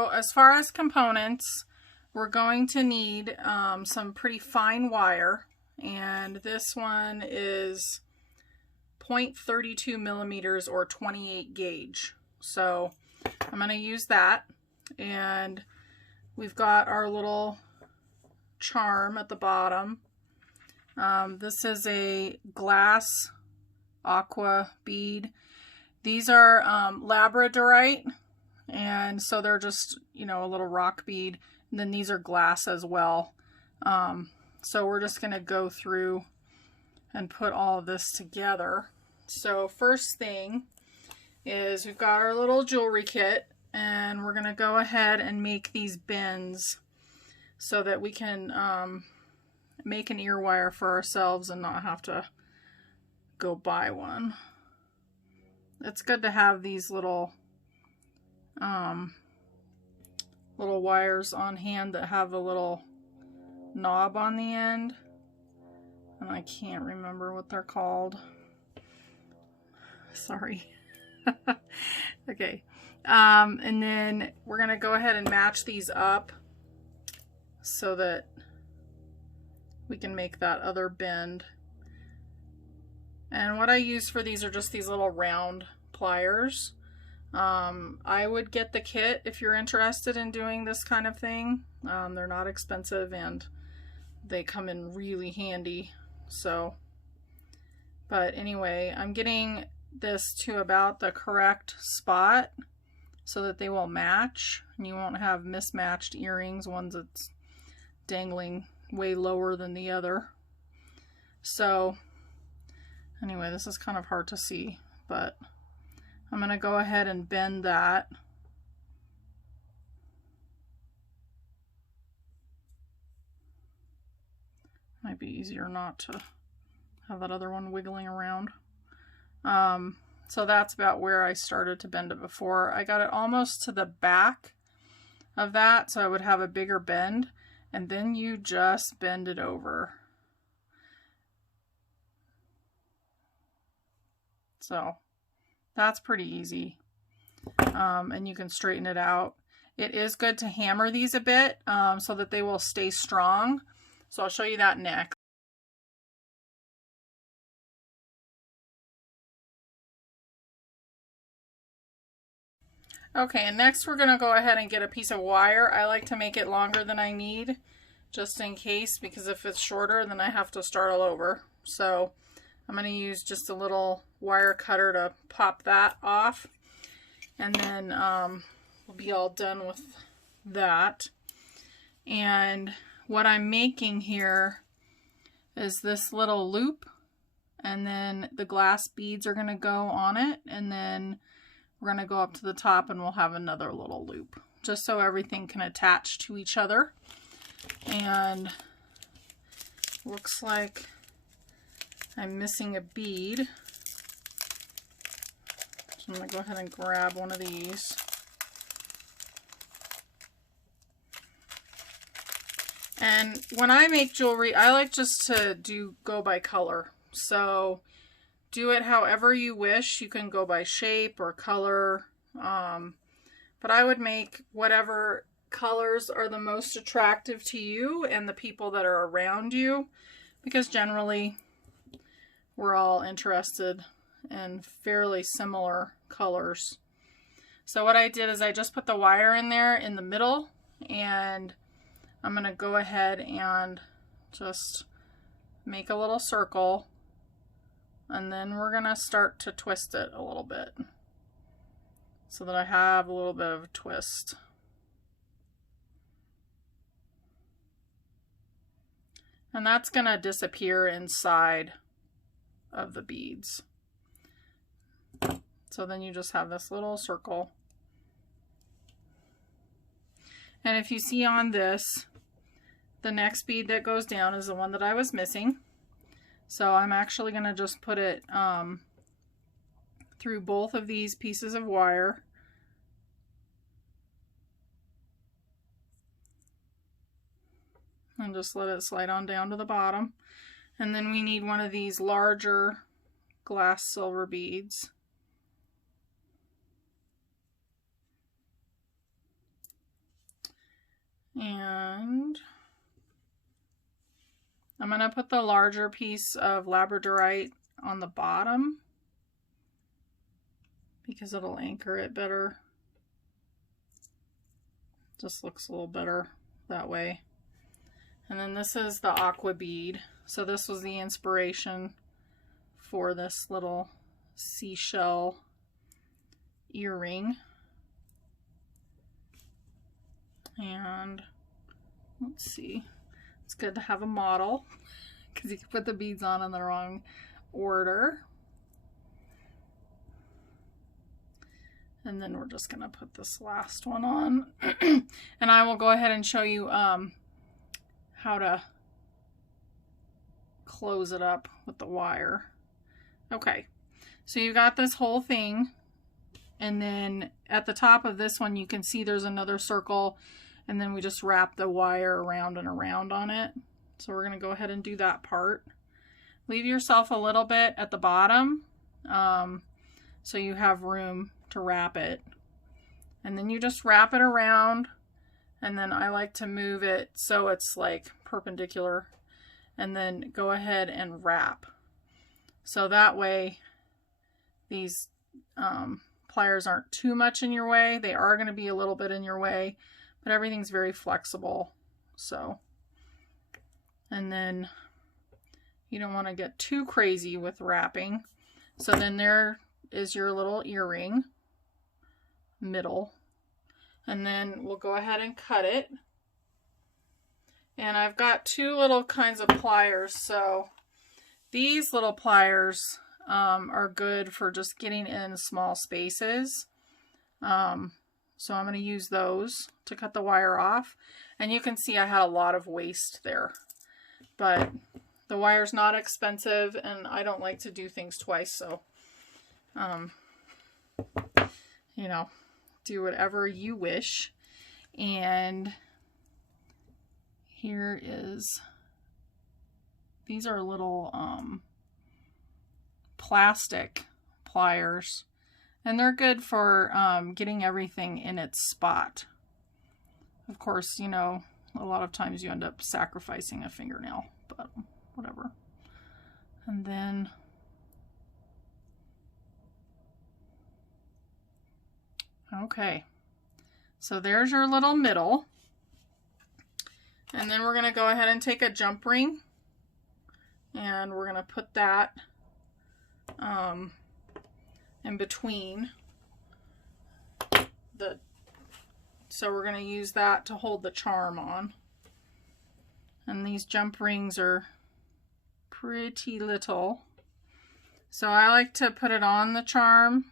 So as far as components, we're going to need some pretty fine wire, and this one is 0.32 millimeters or 28 gauge. So I'm going to use that, and we've got our little charm at the bottom. This is a glass aqua bead. These are labradorite, and so they're just, you know, a little rock bead. And then these are glass as well. So we're just going to go through and put all of this together. So first thing is we've got our little jewelry kit, and we're going to go ahead and make these bins so that we can make an ear wire for ourselves and not have to go buy one. It's good to have these little wires on hand that have a little knob on the end, and I can't remember what they're called. Sorry. Okay. And then we're gonna go ahead and match these up so that we can make that other bend. And what I use for these are just these little round pliers. I would get the kit if you're interested in doing this kind of thing. They're not expensive and they come in really handy. So, but anyway, I'm getting this to about the correct spot so that they will match and you won't have mismatched earrings, ones that's dangling way lower than the other. So anyway, this is kind of hard to see, but I'm going to go ahead and bend that. Might be easier not to have that other one wiggling around. So that's about where I started to bend it before. I got it almost to the back of that, so I would have a bigger bend, and then you just bend it over. So that's pretty easy, and you can straighten it out. It is good to hammer these a bit so that they will stay strong. So I'll show you that next. Okay, and next we're going to go ahead and get a piece of wire. I like to make it longer than I need, just in case, because if it's shorter, then I have to start all over. So I'm going to use just a little wire cutter to pop that off, and then we'll be all done with that. And what I'm making here is this little loop, and then the glass beads are going to go on it, and then we're going to go up to the top and we'll have another little loop, just so everything can attach to each other. And looks like I'm missing a bead. So I'm going to go ahead and grab one of these. And when I make jewelry, I like just to go by color. So do it however you wish. You can go by shape or color. But I would make whatever colors are the most attractive to you and the people that are around you, because generally we're all interested in fairly similar colors. So what I did is I just put the wire in there in the middle, and I'm going to go ahead and just make a little circle, and then we're going to start to twist it a little bit so that I have a little bit of a twist. And that's going to disappear inside of the beads. So then you just have this little circle. And if you see on this, the next bead that goes down is the one that I was missing. So I'm actually going to just put it through both of these pieces of wire. And just let it slide on down to the bottom. And then we need one of these larger glass silver beads. And I'm going to put the larger piece of labradorite on the bottom because it'll anchor it better. Just looks a little better that way. And then this is the aqua bead. So this was the inspiration for this little seashell earring. And let's see, it's good to have a model because you can put the beads on in the wrong order. And then we're just going to put this last one on. And I will go ahead and show you how to close it up with the wire. Okay, so you got this whole thing. And then at the top of this one, you can see there's another circle. And then we just wrap the wire around and around on it. So we're going to go ahead and do that part. Leave yourself a little bit at the bottom so you have room to wrap it. And then you just wrap it around, and then I like to move it so it's like perpendicular, and then go ahead and wrap. So that way these pliers aren't too much in your way. They are going to be a little bit in your way, but everything's very flexible. So, and then you don't want to get too crazy with wrapping. So then there is your little earring middle, and then we'll go ahead and cut it. And I've got two little kinds of pliers. So these little pliers are good for just getting in small spaces. So I'm going to use those to cut the wire off. And you can see I had a lot of waste there, but the wire's not expensive and I don't like to do things twice. So, you know, do whatever you wish. And here is, these are little plastic pliers, and they're good for getting everything in its spot. Of course, you know, a lot of times you end up sacrificing a fingernail, but whatever. And then okay, so there's your little middle. And then we're going to go ahead and take a jump ring, and we're going to put that in between the, so we're going to use that to hold the charm on. And these jump rings are pretty little. So I like to put it on the charm.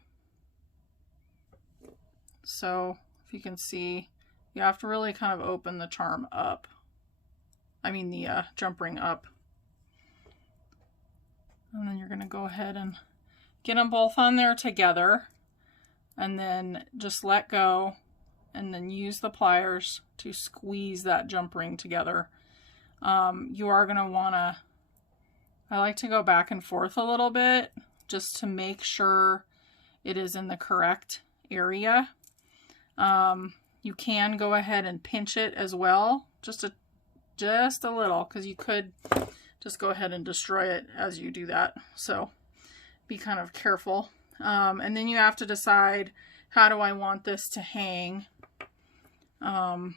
So if you can see, you have to really kind of open the charm up. I mean the jump ring up. And then you're going to go ahead and get them both on there together, and then just let go, and then use the pliers to squeeze that jump ring together. You are going to want to, I like to go back and forth a little bit just to make sure it is in the correct area. You can go ahead and pinch it as well, just a little, because you could just go ahead and destroy it as you do that. So be kind of careful. And then you have to decide, how do I want this to hang on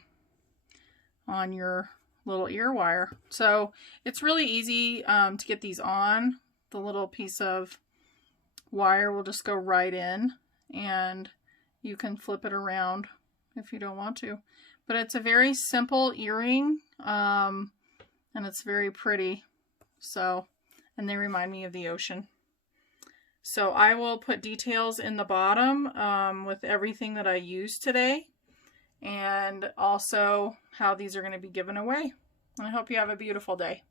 your little ear wire. So it's really easy to get these on. The little piece of wire will just go right in, and you can flip it around if you don't want to. But it's a very simple earring, and it's very pretty. So, and they remind me of the ocean. So I will put details in the bottom with everything that I used today, and also how these are going to be given away. And I hope you have a beautiful day.